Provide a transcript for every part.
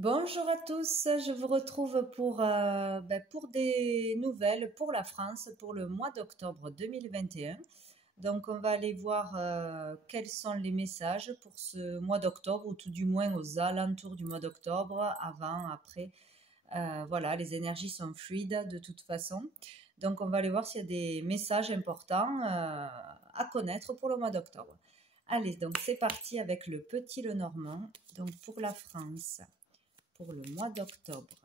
Bonjour à tous, je vous retrouve pour des nouvelles pour la France pour le mois d'octobre 2021. Donc on va aller voir quels sont les messages pour ce mois d'octobre ou tout du moins aux alentours du mois d'octobre, avant, après. Voilà, les énergies sont fluides de toute façon. Donc on va aller voir s'il y a des messages importants à connaître pour le mois d'octobre. Allez, donc c'est parti avec le petit Lenormand, donc pour la France pour le mois d'octobre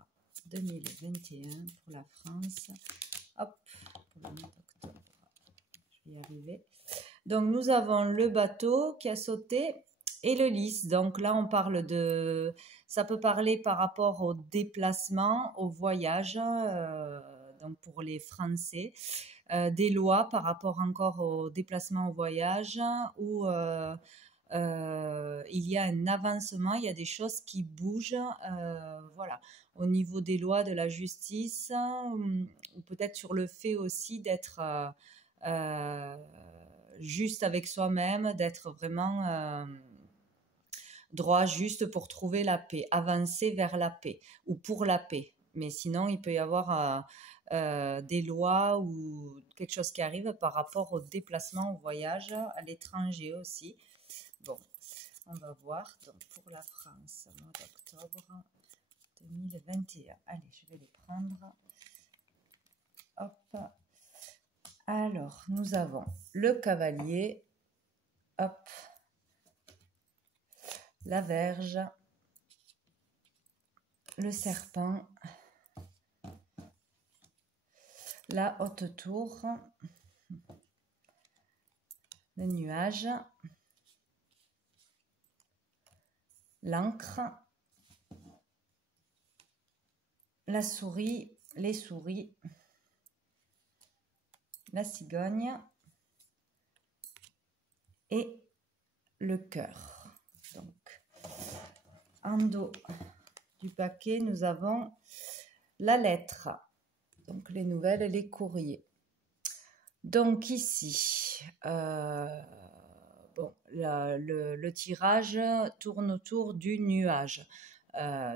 2021 pour la France. Hop, pour le mois d'octobre. Je vais y arriver. Donc, nous avons le bateau qui a sauté et le lys. Donc là, on parle de... Ça peut parler par rapport au déplacement, au voyage, donc pour les Français. Des lois par rapport encore au déplacement, au voyage, ou il y a un avancement, il y a des choses qui bougent, voilà, au niveau des lois, de la justice, ou peut-être sur le fait aussi d'être juste avec soi-même, d'être vraiment droit, juste pour trouver la paix, avancer vers la paix ou pour la paix. Mais sinon, il peut y avoir des lois ou quelque chose qui arrive par rapport au déplacement, au voyage, à l'étranger aussi. Bon, on va voir. Donc, pour la France, mois d'octobre 2021. Allez, je vais les prendre. Hop. Alors, nous avons le cavalier. Hop. La Vierge. Le serpent. La haute tour. Le nuage. L'encre. La souris, les souris, la cigogne et le cœur. Donc, en dos du paquet, nous avons la lettre, donc les nouvelles et les courriers. Donc ici, le tirage tourne autour du nuage.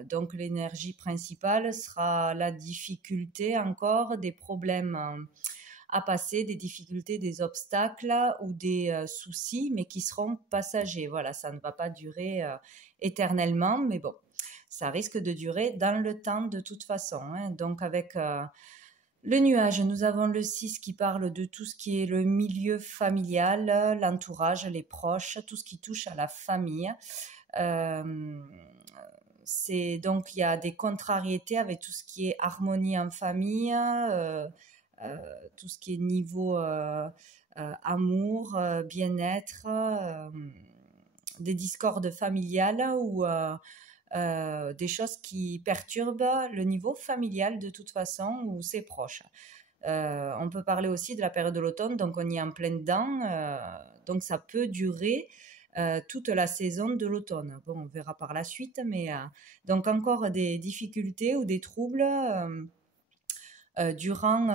Donc l'énergie principale sera la difficulté encore, des problèmes à passer, des difficultés, des obstacles ou des soucis, mais qui seront passagers. Voilà, ça ne va pas durer éternellement, mais bon, ça risque de durer dans le temps de toute façon. Hein. Donc avec le nuage, nous avons le 6 qui parle de tout ce qui est le milieu familial, l'entourage, les proches, tout ce qui touche à la famille. C'est donc il y a des contrariétés avec tout ce qui est harmonie en famille, tout ce qui est niveau amour, bien-être, des discordes familiales ou des choses qui perturbent le niveau familial de toute façon ou ses proches. On peut parler aussi de la période de l'automne, donc on y est en plein dedans, donc ça peut durer toute la saison de l'automne. Bon, on verra par la suite, mais donc encore des difficultés ou des troubles durant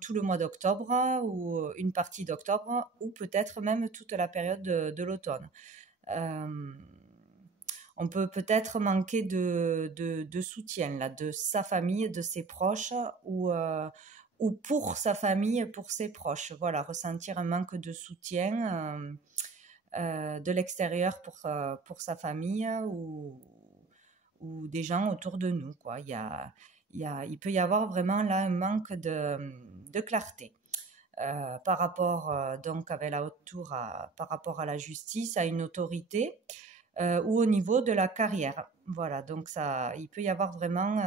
tout le mois d'octobre ou une partie d'octobre ou peut-être même toute la période de l'automne. On peut peut-être manquer de soutien là, de sa famille, de ses proches ou pour sa famille, pour ses proches. Voilà, ressentir un manque de soutien de l'extérieur pour sa famille ou des gens autour de nous. Quoi. Il peut y avoir vraiment là un manque de clarté. Par rapport donc avec la haute tour par rapport à la justice, à une autorité ou au niveau de la carrière. Voilà, donc il peut y avoir vraiment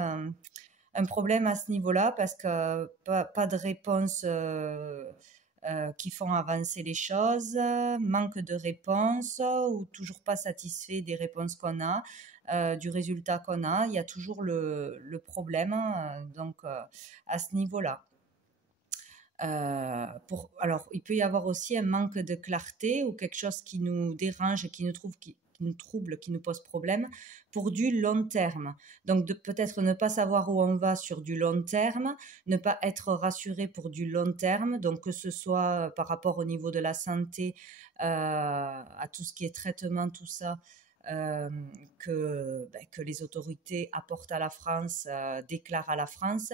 un problème à ce niveau-là parce que pas de réponse qui font avancer les choses, manque de réponses ou toujours pas satisfait des réponses qu'on a, du résultat qu'on a. Il y a toujours le problème donc à ce niveau-là. Alors, il peut y avoir aussi un manque de clarté ou quelque chose qui nous dérange, qui nous trouble, qui nous pose problème pour du long terme. Donc, peut-être ne pas savoir où on va sur du long terme, ne pas être rassuré pour du long terme, donc que ce soit par rapport au niveau de la santé, à tout ce qui est traitement, tout ça, que les autorités apportent à la France, déclarent à la France.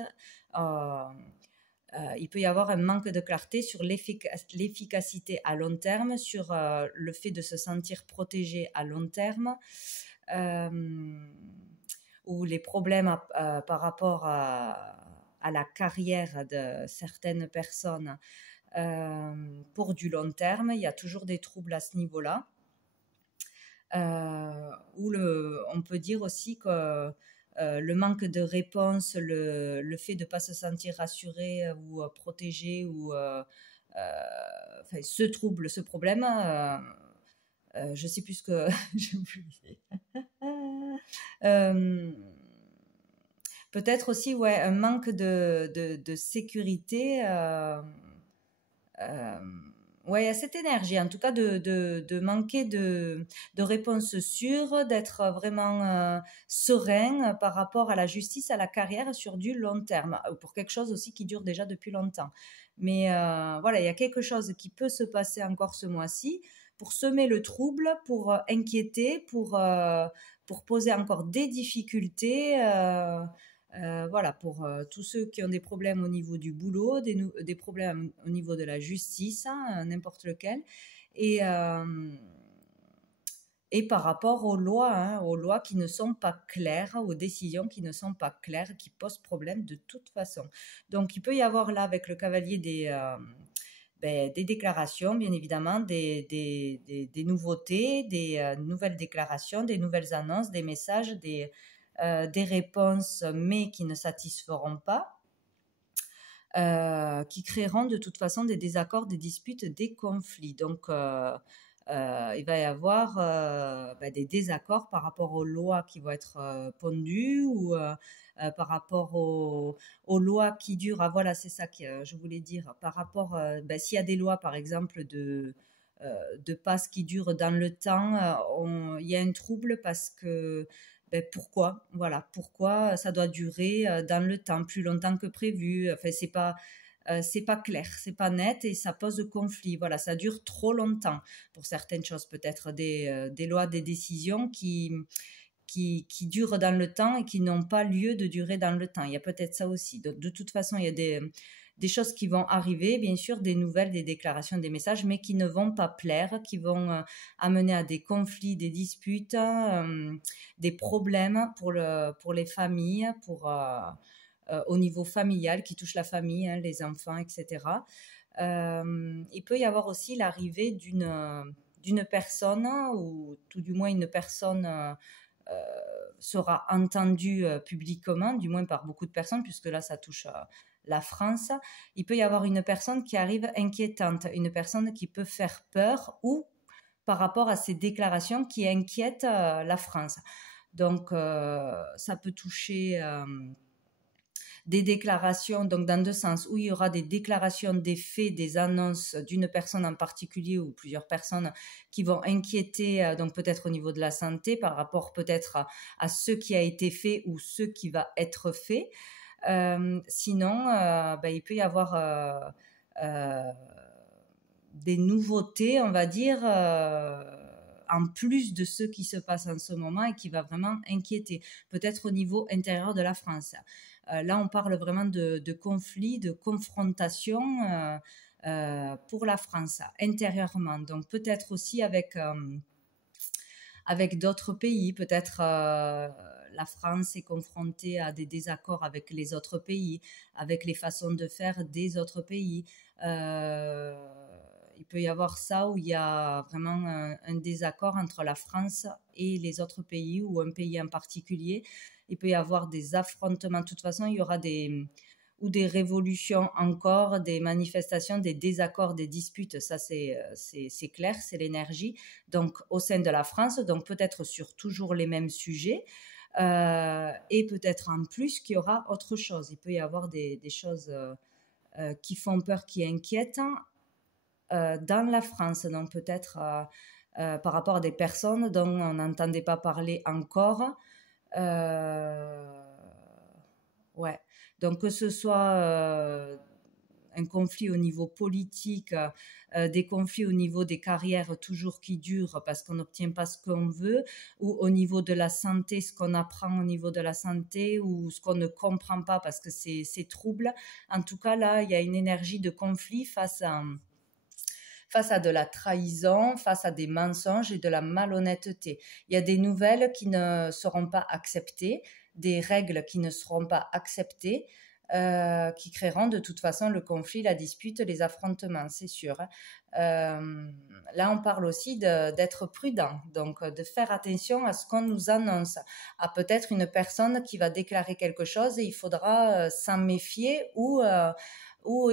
Il peut y avoir un manque de clarté sur l'efficacité à long terme, sur le fait de se sentir protégé à long terme, ou les problèmes par rapport à la carrière de certaines personnes pour du long terme. Il y a toujours des troubles à ce niveau-là. On peut dire aussi que le manque de réponse, le fait de ne pas se sentir rassuré ou protégé, ou ce problème, je ne sais plus ce que j'ai oublié. Peut-être aussi un manque de sécurité. Il y a cette énergie, en tout cas, de manquer de réponses sûres, d'être vraiment serein par rapport à la justice, à la carrière sur du long terme, pour quelque chose aussi qui dure déjà depuis longtemps. Mais voilà, il y a quelque chose qui peut se passer encore ce mois-ci pour semer le trouble, pour inquiéter, pour poser encore des difficultés. Voilà, pour tous ceux qui ont des problèmes au niveau du boulot, des problèmes au niveau de la justice, n'importe lequel, et par rapport aux lois qui ne sont pas claires, aux décisions qui ne sont pas claires, qui posent problème de toute façon. Donc il peut y avoir là, avec le cavalier, des déclarations, bien évidemment, des nouveautés, des nouvelles déclarations, des nouvelles annonces, des messages, des réponses, mais qui ne satisferont pas, qui créeront de toute façon des désaccords, des disputes, des conflits. Donc, il va y avoir des désaccords par rapport aux lois qui vont être pondues, ou par rapport aux lois qui durent. Ah voilà, c'est ça que je voulais dire. Par rapport, s'il y a des lois, par exemple, de passe qui durent dans le temps, il y a un trouble parce que pourquoi ça doit durer dans le temps, plus longtemps que prévu. Enfin, c'est pas clair, c'est pas net, et ça pose conflit. Voilà, ça dure trop longtemps pour certaines choses, peut-être des lois, des décisions qui durent dans le temps et qui n'ont pas lieu de durer dans le temps. Il y a peut-être ça aussi. De toute façon, il y a des choses qui vont arriver, bien sûr, des nouvelles, des déclarations, des messages, mais qui ne vont pas plaire, qui vont amener à des conflits, des disputes, des problèmes pour les familles, au niveau familial, qui touche la famille, les enfants, etc. Il peut y avoir aussi l'arrivée d'une personne, ou tout du moins une personne sera entendue publiquement, du moins par beaucoup de personnes, puisque là, ça touche la France. Il peut y avoir une personne qui arrive inquiétante, une personne qui peut faire peur, ou par rapport à ces déclarations qui inquiètent la France. Donc, ça peut toucher des déclarations, donc dans deux sens, où il y aura des déclarations, des faits, des annonces d'une personne en particulier ou plusieurs personnes qui vont inquiéter, donc peut-être au niveau de la santé, par rapport peut-être à ce qui a été fait ou ce qui va être fait. Sinon, il peut y avoir des nouveautés, on va dire, en plus de ce qui se passe en ce moment et qui va vraiment inquiéter, peut-être au niveau intérieur de la France. Là, on parle vraiment de conflits, de confrontations pour la France, intérieurement. Donc, peut-être aussi avec d'autres pays. Peut-être la France est confrontée à des désaccords avec les autres pays, avec les façons de faire des autres pays. Il peut y avoir ça, où il y a vraiment un désaccord entre la France et les autres pays, ou un pays en particulier. Il peut y avoir des affrontements. De toute façon, il y aura des révolutions encore, des manifestations, des désaccords, des disputes. Ça, c'est clair, c'est l'énergie. Donc, au sein de la France, donc peut-être sur toujours les mêmes sujets. Et peut-être en plus qu'il y aura autre chose. Il peut y avoir des choses qui font peur, qui inquiètent dans la France. Donc, peut-être par rapport à des personnes dont on n'entendait pas parler encore. Ouais. Donc, que ce soit un conflit au niveau politique, des conflits au niveau des carrières toujours qui durent parce qu'on n'obtient pas ce qu'on veut, ou au niveau de la santé, ce qu'on apprend au niveau de la santé, ou ce qu'on ne comprend pas parce que c'est trouble. En tout cas, là, il y a une énergie de conflit face à de la trahison, face à des mensonges et de la malhonnêteté. Il y a des nouvelles qui ne seront pas acceptées, des règles qui ne seront pas acceptées, qui créeront de toute façon le conflit, la dispute, les affrontements, c'est sûr. Là, on parle aussi d'être prudent, donc de faire attention à ce qu'on nous annonce, à peut-être une personne qui va déclarer quelque chose et il faudra s'en méfier ou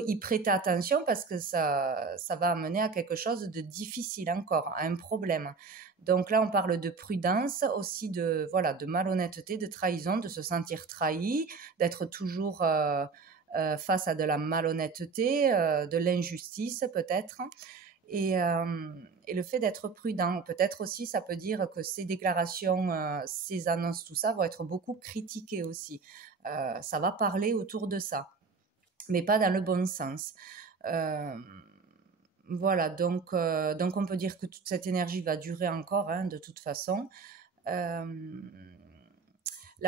y prêter attention parce que ça va amener à quelque chose de difficile encore, à un problème. Donc là, on parle de prudence, aussi de malhonnêteté, de trahison, de se sentir trahi, d'être toujours face à de la malhonnêteté, de l'injustice peut-être. Et le fait d'être prudent, peut-être aussi, ça peut dire que ces déclarations, ces annonces, tout ça, vont être beaucoup critiquées aussi. Ça va parler autour de ça, mais pas dans le bon sens. Voilà, donc on peut dire que toute cette énergie va durer encore, hein, de toute façon. Là,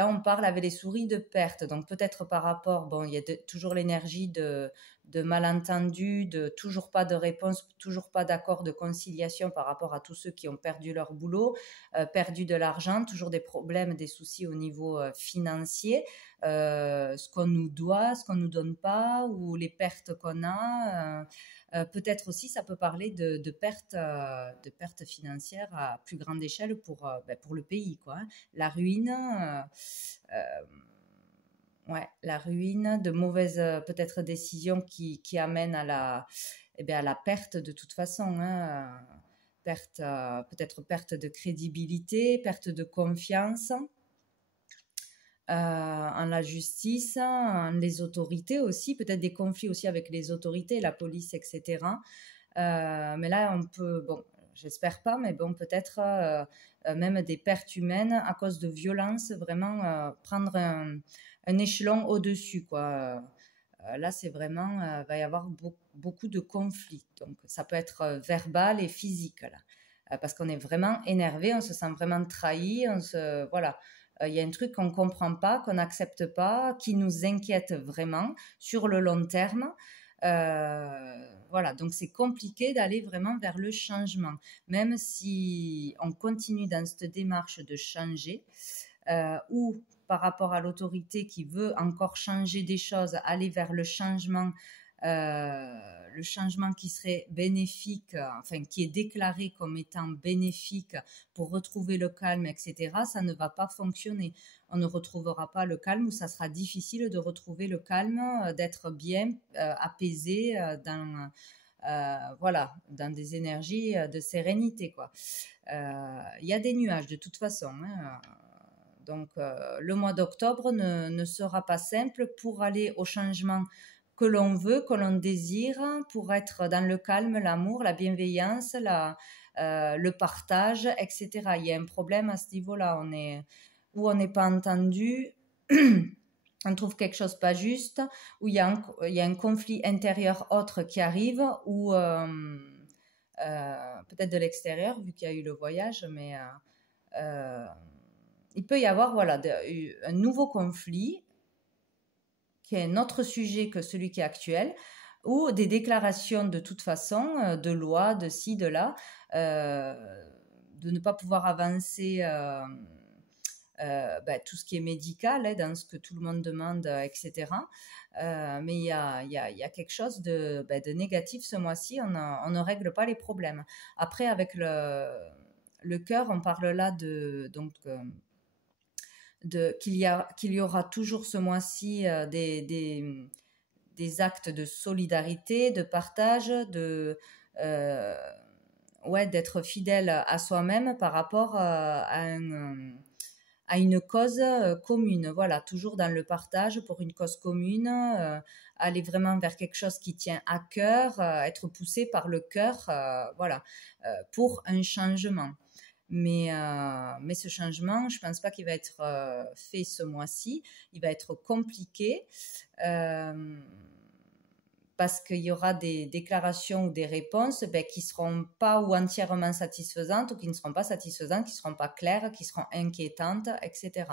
on parle avec les souris de perte, donc peut-être par rapport, bon, il y a toujours l'énergie de malentendu, de toujours pas de réponse, toujours pas d'accord de conciliation par rapport à tous ceux qui ont perdu leur boulot, perdu de l'argent, toujours des problèmes, des soucis au niveau financier, ce qu'on nous doit, ce qu'on nous donne pas, ou les pertes qu'on a. Peut-être aussi, ça peut parler de pertes financières à plus grande échelle pour le pays, quoi, hein. La ruine, ouais, la ruine, de mauvaises peut-être décisions qui amènent à la perte de toute façon, hein, peut-être perte de crédibilité, perte de confiance en la justice, en les autorités aussi, peut-être des conflits aussi avec les autorités, la police, etc. Mais là, on peut, bon, j'espère pas, mais bon, peut-être même des pertes humaines à cause de violences, vraiment prendre un échelon au-dessus, quoi. Là, c'est vraiment, va y avoir beaucoup de conflits. Donc, ça peut être verbal et physique, là. Parce qu'on est vraiment énervé, on se sent vraiment trahi, voilà. Il y a un truc qu'on ne comprend pas, qu'on n'accepte pas, qui nous inquiète vraiment sur le long terme. Voilà, donc c'est compliqué d'aller vraiment vers le changement. Même si on continue dans cette démarche de changer, ou par rapport à l'autorité qui veut encore changer des choses, aller vers le changement qui serait bénéfique, enfin qui est déclaré comme étant bénéfique pour retrouver le calme, etc., ça ne va pas fonctionner. On ne retrouvera pas le calme, ou ça sera difficile de retrouver le calme, d'être bien apaisé voilà, dans des énergies de sérénité, quoi. Il y a des nuages de toute façon, hein. Donc, le mois d'octobre ne sera pas simple pour aller au changement que l'on veut, que l'on désire, pour être dans le calme, l'amour, la bienveillance, le partage, etc. Il y a un problème à ce niveau-là. On n'est pas entendu, on trouve quelque chose pas juste, où il y a un conflit intérieur autre qui arrive, ou peut-être de l'extérieur, vu qu'il y a eu le voyage, mais il peut y avoir un nouveau conflit qui est un autre sujet que celui qui est actuel, ou des déclarations de toute façon, de loi, de ci, de là, de ne pas pouvoir avancer tout ce qui est médical, hein, dans ce que tout le monde demande, etc. Mais il y a quelque chose de négatif ce mois-ci, on ne règle pas les problèmes. Après, avec le cœur, on parle là qu'il y aura toujours ce mois-ci des actes de solidarité, de partage, d'être fidèle à soi-même par rapport à une cause commune. Voilà, toujours dans le partage pour une cause commune, aller vraiment vers quelque chose qui tient à cœur, être poussé par le cœur, voilà, pour un changement. Mais ce changement, je ne pense pas qu'il va être fait ce mois-ci. Il va être compliqué parce qu'il y aura des déclarations ou des réponses qui ne seront pas ou entièrement satisfaisantes ou qui ne seront pas satisfaisantes, qui ne seront pas claires, qui seront inquiétantes, etc.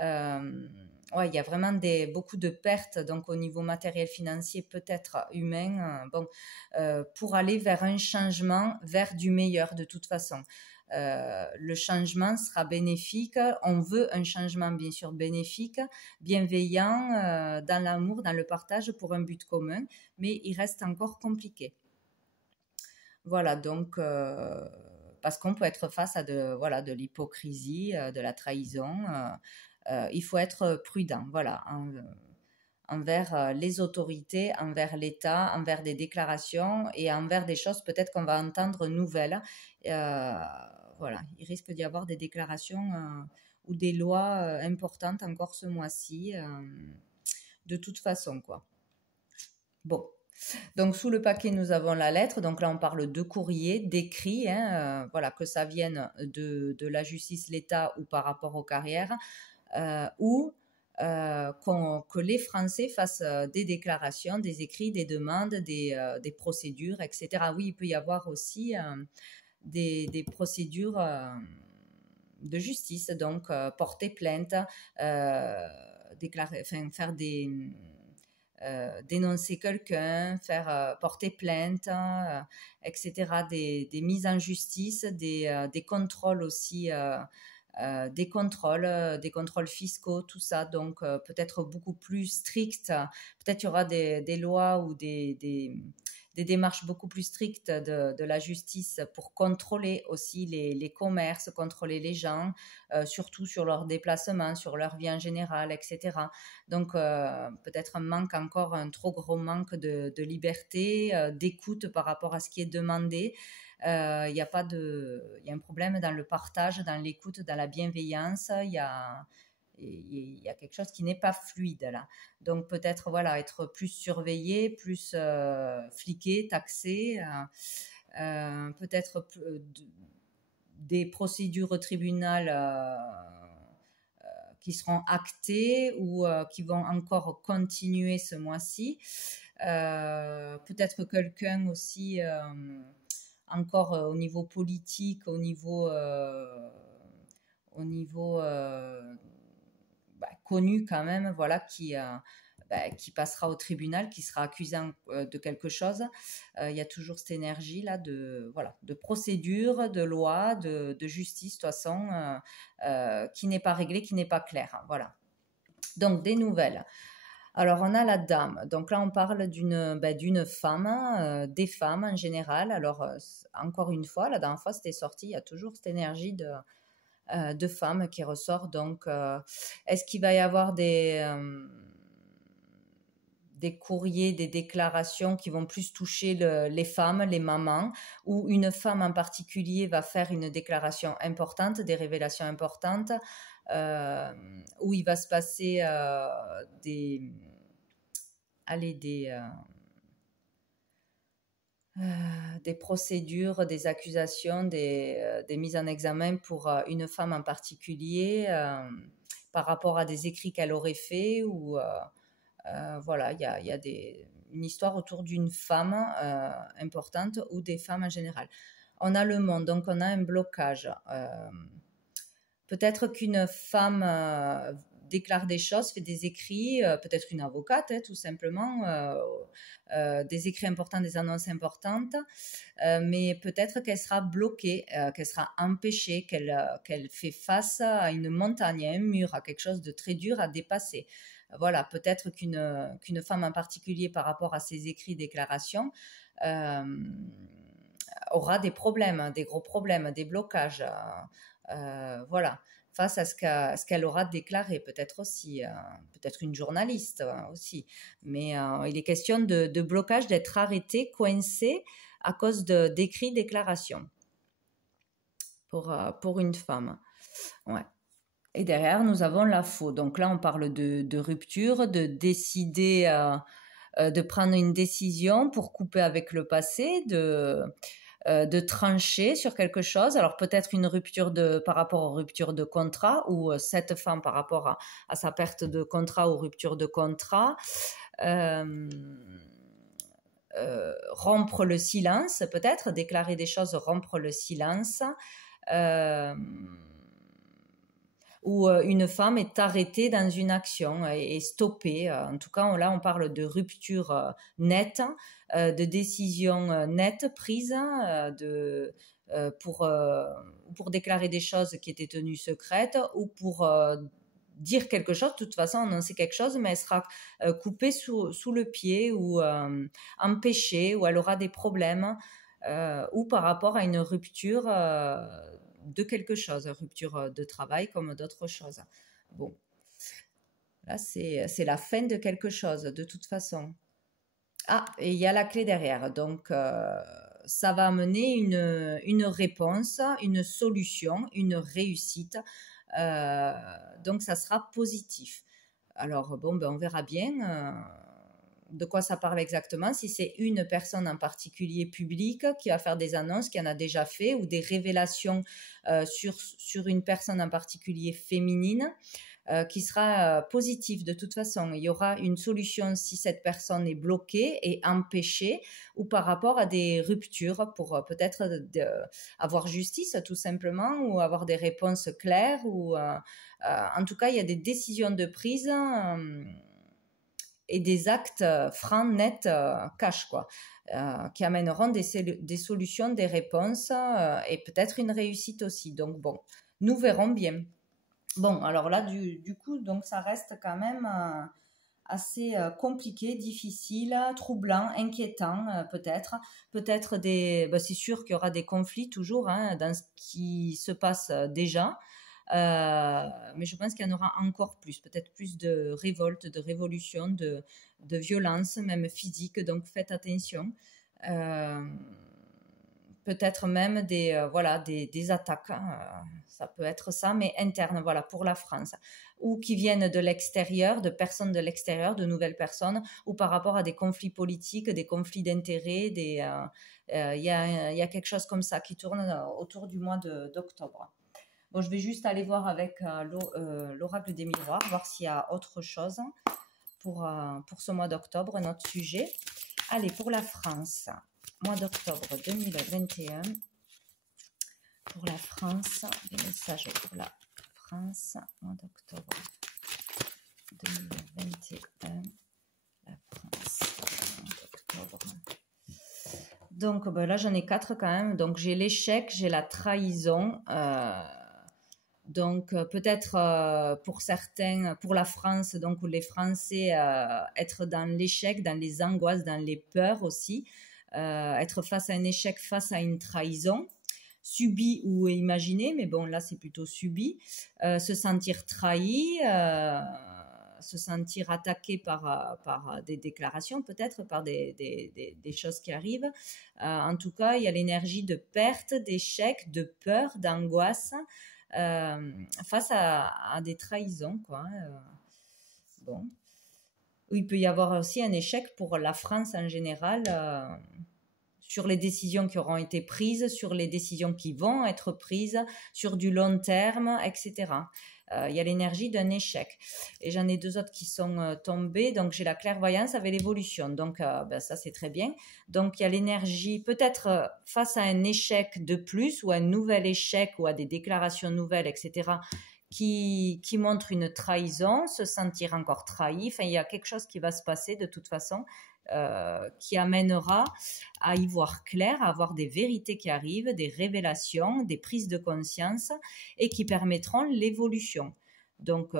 Ouais, il y a vraiment beaucoup de pertes donc au niveau matériel, financier, peut-être humain, pour aller vers un changement, vers du meilleur de toute façon. Le changement sera bénéfique. On veut un changement bien sûr bénéfique, bienveillant, dans l'amour, dans le partage pour un but commun, mais il reste encore compliqué. Voilà, donc parce qu'on peut être face à de l'hypocrisie, de la trahison. Il faut être prudent, voilà, envers les autorités, envers l'État, envers des déclarations et envers des choses peut-être qu'on va entendre nouvelles. Voilà, il risque d'y avoir des déclarations ou des lois importantes encore ce mois-ci, de toute façon, quoi. Bon. Donc, sous le paquet, nous avons la lettre. Donc là, on parle de courrier, d'écrit, voilà, que ça vienne de la justice, l'État ou par rapport aux carrières, ou que les Français fassent des déclarations, des écrits, des demandes, des procédures, etc. Oui, il peut y avoir aussi des procédures de justice, donc porter plainte, faire dénoncer quelqu'un, faire porter plainte, etc. Des mises en justice, des contrôles aussi, des contrôles fiscaux, tout ça. Donc peut-être beaucoup plus stricts. Peut-être il y aura des lois ou des démarches beaucoup plus strictes de la justice pour contrôler aussi les commerces, contrôler les gens, surtout sur leurs déplacements, sur leur vie en général, etc. Donc peut-être un trop gros manque de liberté, d'écoute par rapport à ce qui est demandé. Il y a un problème dans le partage, dans l'écoute, dans la bienveillance. Il y a quelque chose qui n'est pas fluide là. Donc peut-être voilà, être plus surveillé, plus fliqué, taxé, peut-être des procédures au tribunal qui seront actées ou qui vont encore continuer ce mois-ci. Peut-être quelqu'un aussi encore au niveau politique, au niveau connu quand même, voilà, qui passera au tribunal, qui sera accusé de quelque chose. Il y a toujours cette énergie là de procédure, de loi, de justice, de toute façon, qui n'est pas réglée, qui n'est pas claire. Voilà. Donc des nouvelles. Alors, on a la dame. Donc là, on parle d'une femme, des femmes en général. Alors, encore une fois, la dernière fois, c'était sorti, il y a toujours cette énergie de femmes qui ressort. Donc, est-ce qu'il va y avoir des courriers, des déclarations qui vont plus toucher les femmes, les mamans, ou une femme en particulier va faire une déclaration importante, des révélations importantes, où il va se passer des procédures, des accusations, des mises en examen pour une femme en particulier par rapport à des écrits qu'elle aurait faits ou voilà, il y a une histoire autour d'une femme importante ou des femmes en général. On a le monde, donc on a un blocage. Peut-être qu'une femme déclare des choses, fait des écrits, peut-être une avocate, tout simplement, des écrits importants, des annonces importantes, mais peut-être qu'elle sera bloquée, qu'elle sera empêchée, qu'elle fait face à une montagne, à un mur, à quelque chose de très dur à dépasser. Voilà, peut-être qu'une femme en particulier par rapport à ses écrits, déclarations, aura des problèmes, des gros problèmes, des blocages. Voilà, face à ce qu'elle aura déclaré, peut-être aussi, peut-être une journaliste aussi. Mais il est question de blocage, d'être arrêté, coincé à cause d'écrits, déclarations pour une femme. Ouais. Et derrière, nous avons la faux. Donc là, on parle de rupture, de décider, de prendre une décision pour couper avec le passé, de trancher sur quelque chose. Alors peut-être une rupture par rapport aux ruptures de contrat ou cette femme par rapport à sa perte de contrat ou rupture de contrat. rompre le silence, peut-être, déclarer des choses, rompre le silence, où une femme est arrêtée dans une action et stoppée. En tout cas, là, on parle de rupture nette, de décision nette prise pour déclarer des choses qui étaient tenues secrètes ou pour dire quelque chose. De toute façon, on en sait quelque chose, mais elle sera coupée sous le pied ou empêchée, ou elle aura des problèmes, ou par rapport à une rupture de quelque chose, rupture de travail comme d'autres choses. Bon, là, c'est la fin de quelque chose, de toute façon. Ah, et il y a la clé derrière, donc ça va amener une réponse, une solution, une réussite, donc ça sera positif. Alors bon, ben, on verra bien de quoi ça parle exactement, si c'est une personne en particulier publique qui va faire des annonces, qui en a déjà fait, ou des révélations sur une personne en particulier féminine, qui sera positif de toute façon. Il y aura une solution si cette personne est bloquée et empêchée, ou par rapport à des ruptures pour peut-être avoir justice tout simplement, ou avoir des réponses claires, ou en tout cas il y a des décisions de prise et des actes francs, nets, cash, quoi, qui amèneront des solutions, des réponses, et peut-être une réussite aussi. Donc bon, nous verrons bien. Bon, alors là, du coup, donc ça reste quand même assez compliqué, difficile, troublant, inquiétant, peut-être. Peut-être c'est sûr qu'il y aura des conflits toujours dans ce qui se passe déjà. Mais je pense qu'il y en aura encore plus, peut-être plus de révolte, de révolution, de violence, même physique, donc faites attention. Peut-être même des attaques, ça peut être ça, mais internes, voilà, pour la France, ou qui viennent de l'extérieur, de personnes de l'extérieur, de nouvelles personnes, ou par rapport à des conflits politiques, des conflits d'intérêts, il y a quelque chose comme ça qui tourne autour du mois d'octobre. Bon, je vais juste aller voir avec l'oracle des miroirs, voir s'il y a autre chose pour ce mois d'octobre, notre sujet. Allez, pour la France, mois d'octobre 2021. Pour la France, des messages pour la France, mois d'octobre 2021. La France, mois d'octobre. Donc ben là, j'en ai 4 quand même. Donc j'ai l'échec, j'ai la trahison. Donc peut-être pour certains, pour la France, donc les Français, être dans l'échec, dans les angoisses, dans les peurs aussi, être face à un échec, face à une trahison, subi ou imaginé, mais bon là c'est plutôt subi, se sentir trahi, se sentir attaqué par des déclarations, peut-être par des choses qui arrivent. En tout cas, il y a l'énergie de perte, d'échec, de peur, d'angoisse, face à des trahisons, quoi. Bon. Il peut y avoir aussi un échec pour la France en général, sur les décisions qui auront été prises, sur les décisions qui vont être prises, sur du long terme, etc. Il y a l'énergie d'un échec. Et j'en ai 2 autres qui sont tombés. Donc, j'ai la clairvoyance avec l'évolution. Donc, ça, c'est très bien. Donc, il y a l'énergie, peut-être face à un échec de plus, ou à un nouvel échec, ou à des déclarations nouvelles, etc., qui montre une trahison, se sentir encore trahi. Enfin, il y a quelque chose qui va se passer de toute façon, qui amènera à y voir clair, à avoir des vérités qui arrivent, des révélations, des prises de conscience, et qui permettront l'évolution. Donc,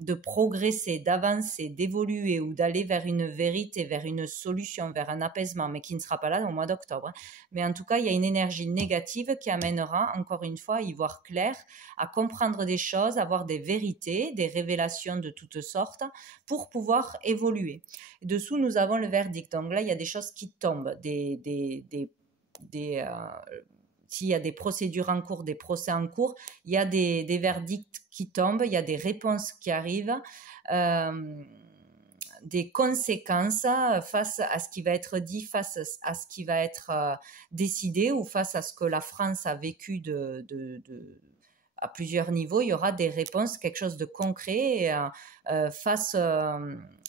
de progresser, d'avancer, d'évoluer, ou d'aller vers une vérité, vers une solution, vers un apaisement, mais qui ne sera pas là au mois d'octobre. Mais en tout cas, il y a une énergie négative qui amènera, encore une fois, à y voir clair, à comprendre des choses, à avoir des vérités, des révélations de toutes sortes, pour pouvoir évoluer. Dessous, nous avons le verdict. Donc là, il y a des choses qui tombent, s'il y a des procédures en cours, des procès en cours, il y a des verdicts qui tombent, il y a des réponses qui arrivent, des conséquences face à ce qui va être dit, face à ce qui va être décidé, ou face à ce que la France a vécu à plusieurs niveaux. Il y aura des réponses, quelque chose de concret face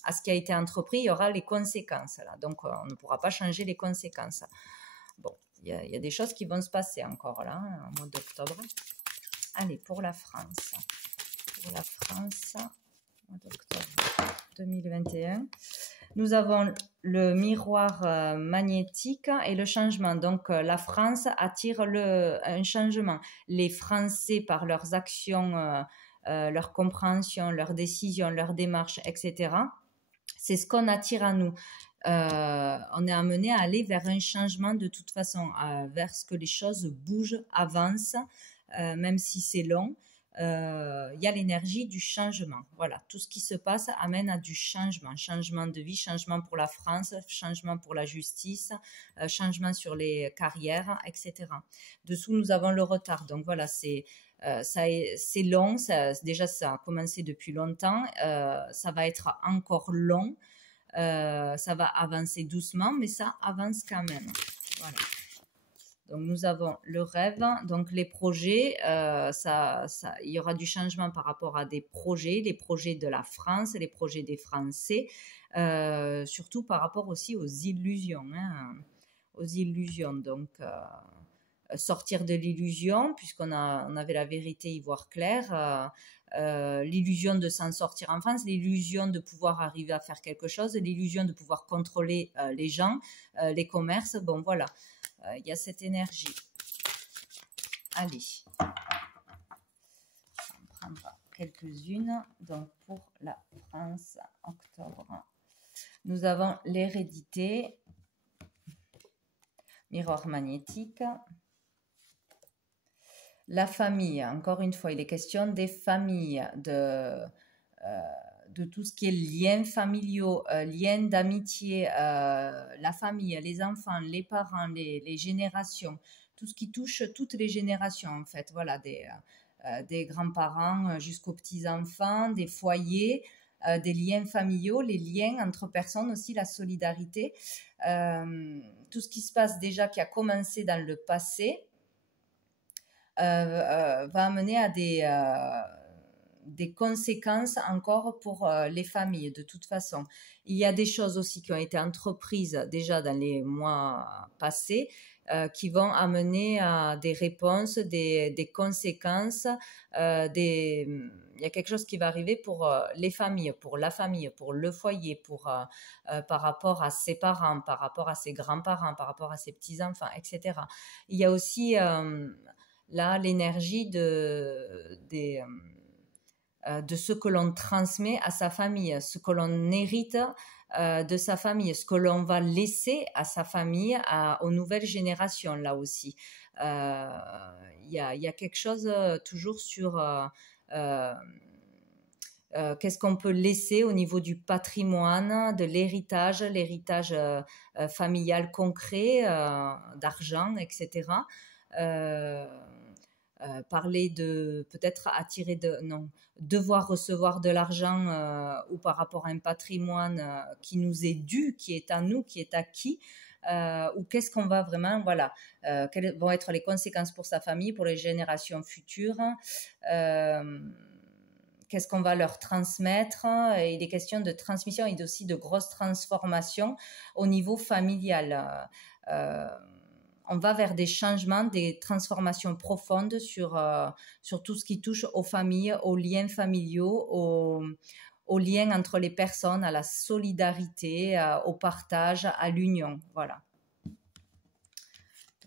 à ce qui a été entrepris, il y aura les conséquences. Là. Donc, on ne pourra pas changer les conséquences. Bon, il y a des choses qui vont se passer encore là, en mois d'octobre. Allez, pour la France. Pour la France, mois d'octobre 2021. Nous avons le miroir magnétique et le changement. Donc, la France attire un changement. Les Français, par leurs actions, leur compréhension, leurs décisions, leurs démarches, etc., c'est ce qu'on attire à nous. On est amené à aller vers un changement de toute façon, vers ce que les choses bougent, avancent, même si c'est long. Il y a l'énergie du changement. Voilà, tout ce qui se passe amène à du changement. Changement de vie, changement pour la France, changement pour la justice, changement sur les carrières, etc. Dessous, nous avons le retard. Donc voilà, c'est long. Déjà, ça a commencé depuis longtemps. Ça va être encore long. Ça va avancer doucement, mais ça avance quand même. Voilà. Donc, nous avons le rêve, donc les projets, il y aura du changement par rapport à des projets, les projets de la France, les projets des Français, surtout par rapport aussi aux illusions. Aux illusions, donc sortir de l'illusion, puisqu'on avait la vérité, y voir clair, l'illusion de s'en sortir en France, l'illusion de pouvoir arriver à faire quelque chose, l'illusion de pouvoir contrôler les gens, les commerces, bon voilà. Il y a cette énergie. Allez, on prendra quelques-unes. Donc, pour la France, octobre, nous avons l'hérédité, miroir magnétique, la famille. Encore une fois, il est question des familles, de tout ce qui est liens familiaux, liens d'amitié, la famille, les enfants, les parents, les générations, tout ce qui touche toutes les générations en fait, voilà, des grands-parents jusqu'aux petits-enfants, des foyers, des liens familiaux, les liens entre personnes aussi, la solidarité, tout ce qui se passe déjà, qui a commencé dans le passé, va amener à des conséquences encore pour les familles de toute façon. Il y a des choses aussi qui ont été entreprises déjà dans les mois passés qui vont amener à des réponses, des conséquences, il y a quelque chose qui va arriver pour les familles, pour la famille, pour le foyer, par rapport à ses parents, par rapport à ses grands-parents, par rapport à ses petits-enfants, etc. Il y a aussi là l'énergie de ce que l'on transmet à sa famille, ce que l'on hérite de sa famille, ce que l'on va laisser à sa famille, aux nouvelles générations là aussi. Il y a quelque chose toujours sur qu'est-ce qu'on peut laisser au niveau du patrimoine, de l'héritage familial concret, d'argent, etc. Parler de peut-être attirer devoir recevoir de l'argent ou par rapport à un patrimoine qui nous est dû, qui est à nous, qui est acquis, ou qu'est-ce qu'on va vraiment, voilà, quelles vont être les conséquences pour sa famille, pour les générations futures, qu'est-ce qu'on va leur transmettre, et des questions de transmission et aussi de grosses transformations au niveau familial. On va vers des changements, des transformations profondes sur tout ce qui touche aux familles, aux liens familiaux, aux liens entre les personnes, à la solidarité, au partage, à l'union. Voilà.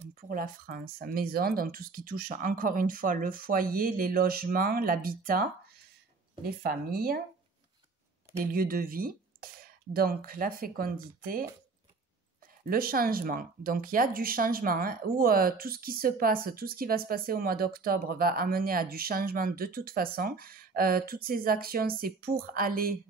Donc pour la France, maison, donc tout ce qui touche encore une fois le foyer, les logements, l'habitat, les familles, les lieux de vie. Donc la fécondité, le changement. Donc, il y a du changement où tout ce qui se passe, tout ce qui va se passer au mois d'octobre va amener à du changement de toute façon. Toutes ces actions, c'est pour aller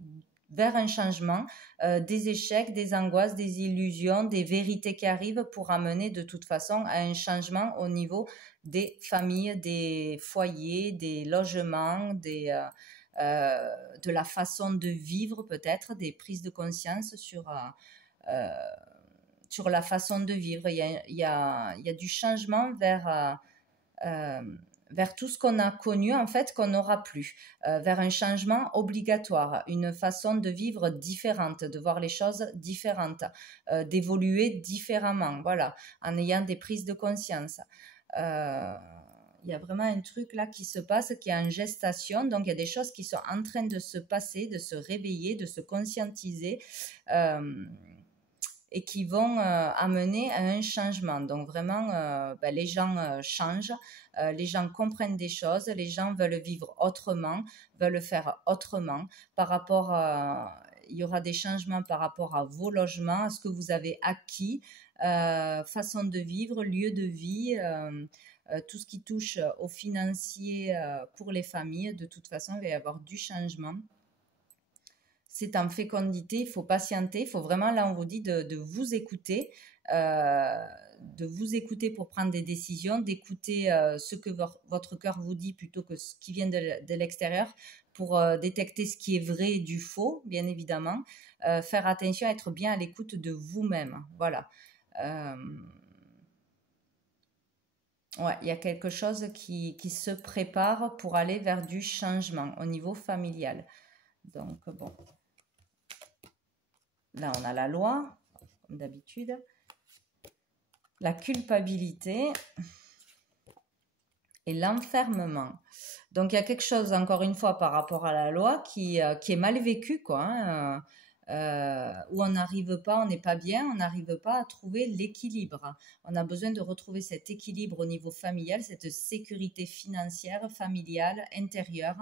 vers un changement, des échecs, des angoisses, des illusions, des vérités qui arrivent pour amener de toute façon à un changement au niveau des familles, des foyers, des logements, de la façon de vivre peut-être, des prises de conscience sur la façon de vivre. Il y a du changement vers vers tout ce qu'on a connu, en fait, qu'on n'aura plus, vers un changement obligatoire, une façon de vivre différente, de voir les choses différentes, d'évoluer différemment, voilà, en ayant des prises de conscience. Il y a vraiment un truc là qui se passe, qui est en gestation, donc il y a des choses qui sont en train de se passer, de se réveiller, de se conscientiser. Et qui vont amener à un changement. Donc vraiment, les gens changent, les gens comprennent des choses, les gens veulent vivre autrement, veulent faire autrement. Par rapport, il y aura des changements par rapport à vos logements, à ce que vous avez acquis, façon de vivre, lieu de vie. Tout ce qui touche au financier pour les familles, de toute façon, il va y avoir du changement. C'est en fécondité, il faut patienter, il faut vraiment, là on vous dit de vous écouter, pour prendre des décisions, d'écouter ce que votre cœur vous dit plutôt que ce qui vient de l'extérieur, pour détecter ce qui est vrai et du faux, bien évidemment, faire attention, être bien à l'écoute de vous-même, voilà. Ouais, il y a quelque chose qui se prépare pour aller vers du changement au niveau familial. Donc bon. Là, on a la loi, comme d'habitude. La culpabilité et l'enfermement. Donc, il y a quelque chose, encore une fois, par rapport à la loi qui est mal vécu, quoi. Où on n'arrive pas, on n'est pas bien, on n'arrive pas à trouver l'équilibre. On a besoin de retrouver cet équilibre au niveau familial, cette sécurité financière, familiale, intérieure,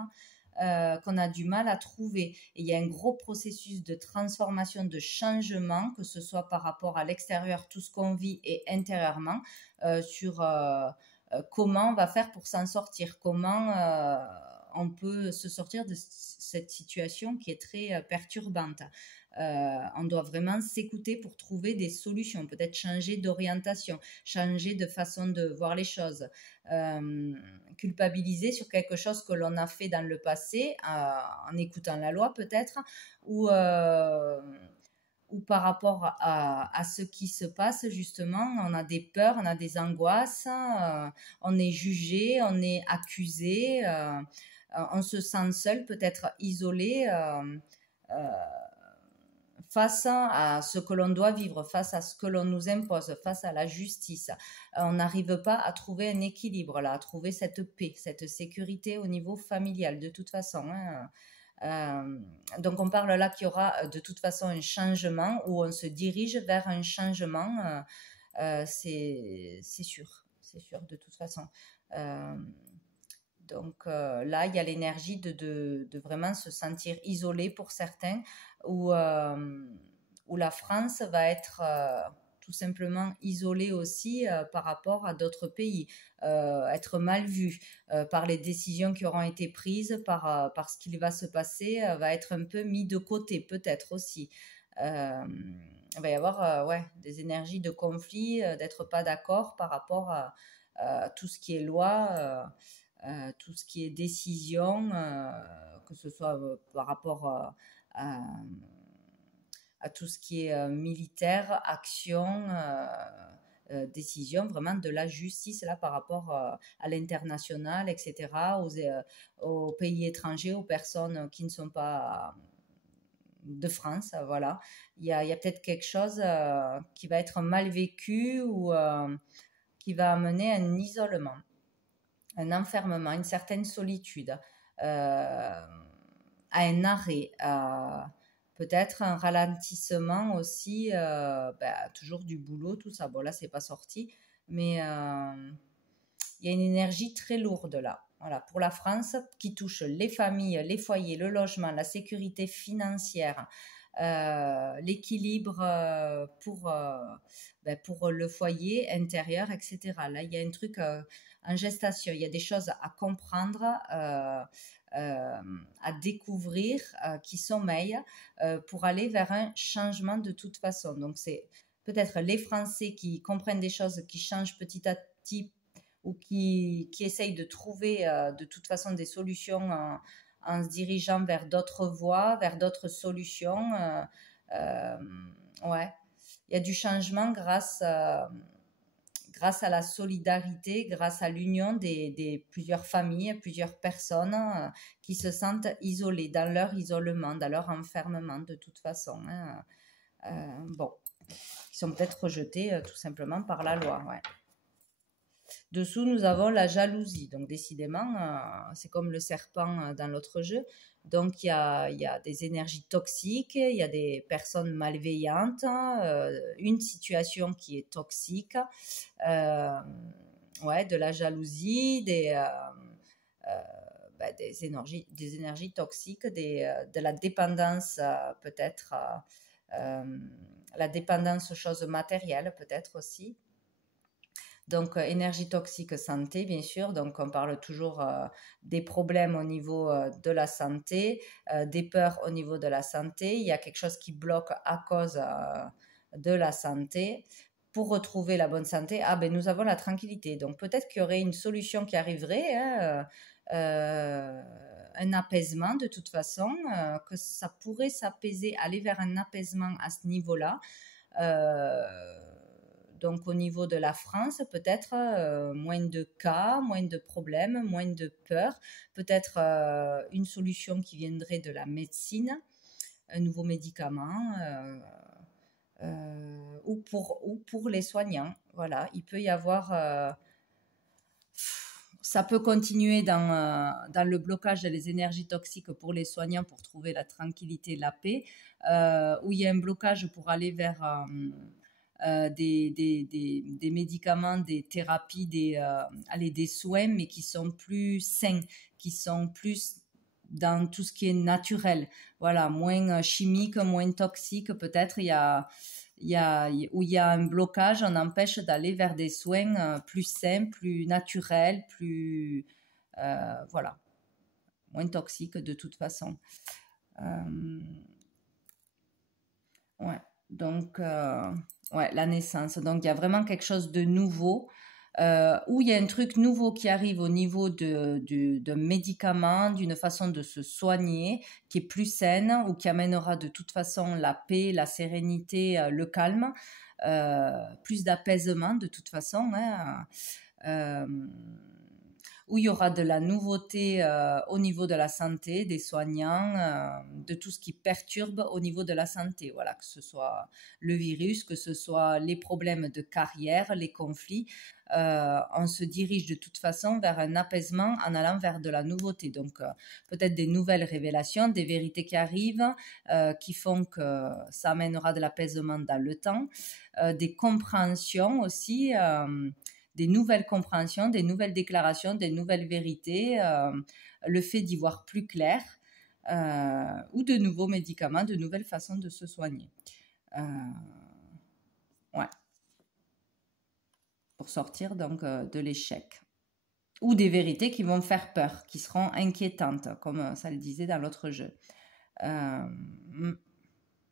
qu'on a du mal à trouver. Et il y a un gros processus de transformation, de changement, que ce soit par rapport à l'extérieur, tout ce qu'on vit, et intérieurement, sur comment on va faire pour s'en sortir, comment on peut se sortir de cette situation qui est très perturbante. On doit vraiment s'écouter pour trouver des solutions, peut-être changer d'orientation, changer de façon de voir les choses, culpabiliser sur quelque chose que l'on a fait dans le passé, en écoutant la loi peut-être, ou par rapport à ce qui se passe, justement, on a des peurs, on a des angoisses, on est jugé, on est accusé, on se sent seul, peut-être isolé, face à ce que l'on doit vivre, face à ce que l'on nous impose, face à la justice. On n'arrive pas à trouver un équilibre, là, à trouver cette paix, cette sécurité au niveau familial, de toute façon. Donc on parle là qu'il y aura de toute façon un changement, où on se dirige vers un changement, c'est sûr, de toute façon. Donc là, il y a l'énergie de vraiment se sentir isolé pour certains, où la France va être tout simplement isolée aussi par rapport à d'autres pays, être mal vue par les décisions qui auront été prises, par ce qu'il va se passer, va être un peu mis de côté peut-être aussi. Il va y avoir des énergies de conflit, d'être pas d'accord par rapport à tout ce qui est loi, tout ce qui est décision, que ce soit par rapport à tout ce qui est militaire, action, décision vraiment de la justice là, par rapport à l'international, etc., aux pays étrangers, aux personnes qui ne sont pas de France, voilà. Il y a peut-être quelque chose qui va être mal vécu, ou qui va amener un isolement, un enfermement, une certaine solitude, à un arrêt, peut-être un ralentissement aussi, toujours du boulot, tout ça. Bon, là, c'est pas sorti, mais il y a une énergie très lourde là. Voilà, pour la France, qui touche les familles, les foyers, le logement, la sécurité financière, l'équilibre pour le foyer intérieur, etc. Là, il y a un truc en gestation. Il y a des choses à comprendre, à découvrir, qui sommeillent, pour aller vers un changement de toute façon. Donc, c'est peut-être les Français qui comprennent des choses, qui changent petit à petit, ou qui essayent de trouver de toute façon des solutions en se dirigeant vers d'autres voies, vers d'autres solutions. Ouais, il y a du changement grâce grâce à la solidarité, grâce à l'union des plusieurs familles, plusieurs personnes qui se sentent isolées dans leur isolement, dans leur enfermement de toute façon. Hein. Bon, ils sont peut-être rejetés tout simplement par la loi. Ouais. Dessous, nous avons la jalousie. Donc, décidément, c'est comme le serpent dans l'autre jeu. Donc, il y a des énergies toxiques, il y a des personnes malveillantes, une situation qui est toxique, ouais, de la jalousie, des énergies toxiques, de la dépendance peut-être, la dépendance aux choses matérielles peut-être aussi. Donc, énergie toxique, santé, bien sûr. Donc, on parle toujours des problèmes au niveau de la santé, des peurs au niveau de la santé. Il y a quelque chose qui bloque à cause de la santé. Pour retrouver la bonne santé, nous avons la tranquillité. Donc, peut-être qu'il y aurait une solution qui arriverait, hein, un apaisement de toute façon, que ça pourrait s'apaiser, aller vers un apaisement à ce niveau-là. Donc, au niveau de la France, peut-être moins de cas, moins de problèmes, moins de peurs. Peut-être une solution qui viendrait de la médecine, un nouveau médicament, ou pour les soignants. Voilà, il peut y avoir... ça peut continuer dans le blocage des énergies toxiques pour les soignants pour trouver la tranquillité, la paix, où il y a un blocage pour aller vers... des médicaments, des thérapies, des soins, mais qui sont plus sains, qui sont plus dans tout ce qui est naturel. Voilà, moins chimique, moins toxique. Peut-être où il y a un blocage, on empêche d'aller vers des soins plus sains, plus naturels, plus... voilà, moins toxiques de toute façon. Ouais. Donc, ouais, la naissance. Donc, il y a vraiment quelque chose de nouveau, où il y a un truc nouveau qui arrive au niveau de médicaments, d'une façon de se soigner, qui est plus saine, ou qui amènera de toute façon la paix, la sérénité, le calme, plus d'apaisement de toute façon. Hein. Où il y aura de la nouveauté au niveau de la santé, des soignants, de tout ce qui perturbe au niveau de la santé. Voilà, que ce soit le virus, que ce soit les problèmes de carrière, les conflits. On se dirige de toute façon vers un apaisement en allant vers de la nouveauté. Donc, peut-être des nouvelles révélations, des vérités qui arrivent, qui font que ça amènera de l'apaisement dans le temps. Des compréhensions aussi, des nouvelles compréhensions, des nouvelles déclarations, des nouvelles vérités, le fait d'y voir plus clair, ou de nouveaux médicaments, de nouvelles façons de se soigner. Ouais. Pour sortir donc de l'échec. Ou des vérités qui vont faire peur, qui seront inquiétantes, comme ça le disait dans l'autre jeu.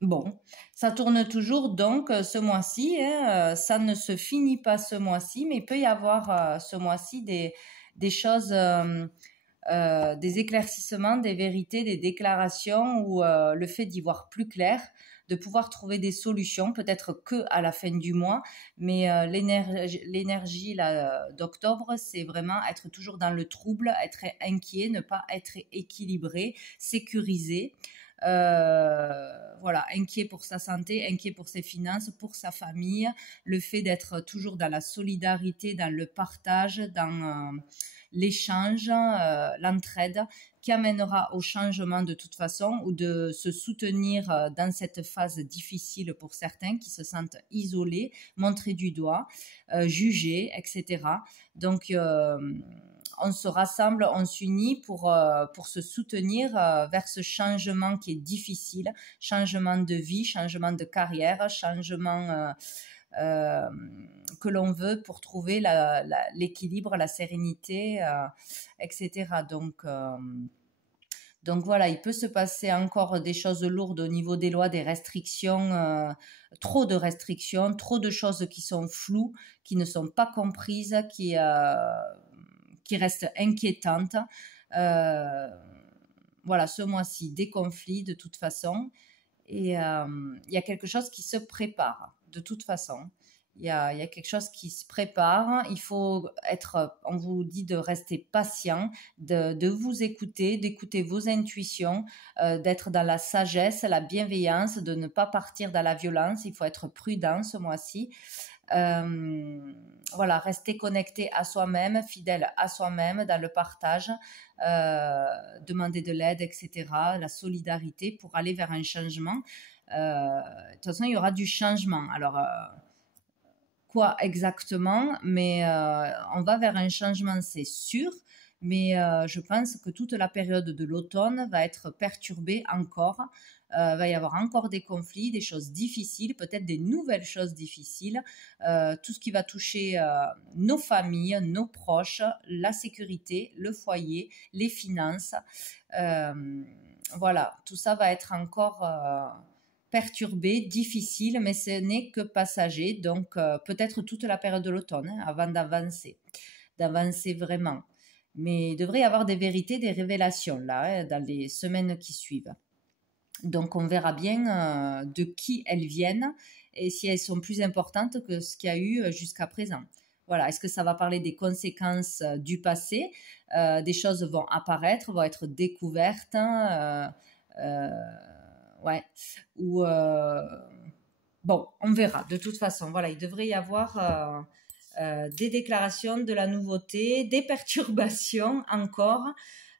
Bon, ça tourne toujours donc ce mois-ci, hein, ça ne se finit pas ce mois-ci, mais il peut y avoir ce mois-ci des choses, des éclaircissements, des vérités, des déclarations, ou le fait d'y voir plus clair, de pouvoir trouver des solutions, peut-être que à la fin du mois, mais l'énergie d'octobre, c'est vraiment être toujours dans le trouble, être inquiet, ne pas être équilibré, sécurisé. Voilà, inquiet pour sa santé, inquiet pour ses finances, pour sa famille, le fait d'être toujours dans la solidarité, dans le partage, dans l'échange, l'entraide, qui amènera au changement de toute façon, ou de se soutenir dans cette phase difficile pour certains qui se sentent isolés, montrés du doigt, jugés, etc. Donc, on se rassemble, on s'unit pour se soutenir vers ce changement qui est difficile, changement de vie, changement de carrière, changement que l'on veut pour trouver l'équilibre, la sérénité, etc. Donc voilà, il peut se passer encore des choses lourdes au niveau des lois, des restrictions, trop de restrictions, trop de choses qui sont floues, qui ne sont pas comprises, qui restent inquiétantes. Voilà, ce mois-ci, des conflits de toute façon. Et il y a quelque chose qui se prépare de toute façon. il y a quelque chose qui se prépare. Il faut être, on vous dit de rester patient, de vous écouter, d'écouter vos intuitions, d'être dans la sagesse, la bienveillance, de ne pas partir dans la violence. Il faut être prudent ce mois-ci. Voilà, rester connecté à soi-même, fidèle à soi-même dans le partage, demander de l'aide, etc., la solidarité pour aller vers un changement. De toute façon, il y aura du changement. Alors, quoi exactement, mais on va vers un changement, c'est sûr, mais je pense que toute la période de l'automne va être perturbée encore. Va y avoir encore des conflits, des choses difficiles, peut-être des nouvelles choses difficiles, tout ce qui va toucher nos familles, nos proches, la sécurité, le foyer, les finances. Voilà, tout ça va être encore perturbé, difficile, mais ce n'est que passager, donc peut-être toute la période de l'automne avant d'avancer vraiment. Mais il devrait y avoir des vérités, des révélations là, dans les semaines qui suivent. Donc on verra bien de qui elles viennent et si elles sont plus importantes que ce qu'il y a eu jusqu'à présent. Voilà, est-ce que ça va parler des conséquences du passé? Des choses vont apparaître, vont être découvertes, ouais. Ou bon, on verra. De toute façon, voilà, il devrait y avoir des déclarations, de la nouveauté, des perturbations encore.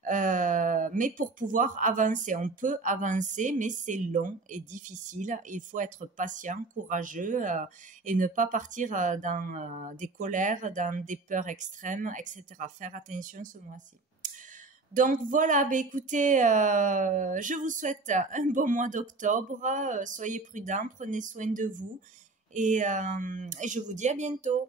Mais pour pouvoir avancer, on peut avancer, mais c'est long et difficile. Il faut être patient, courageux et ne pas partir dans des colères, dans des peurs extrêmes, etc. Faire attention ce mois-ci. Donc voilà, bah écoutez, je vous souhaite un bon mois d'octobre. Soyez prudents, prenez soin de vous et je vous dis à bientôt.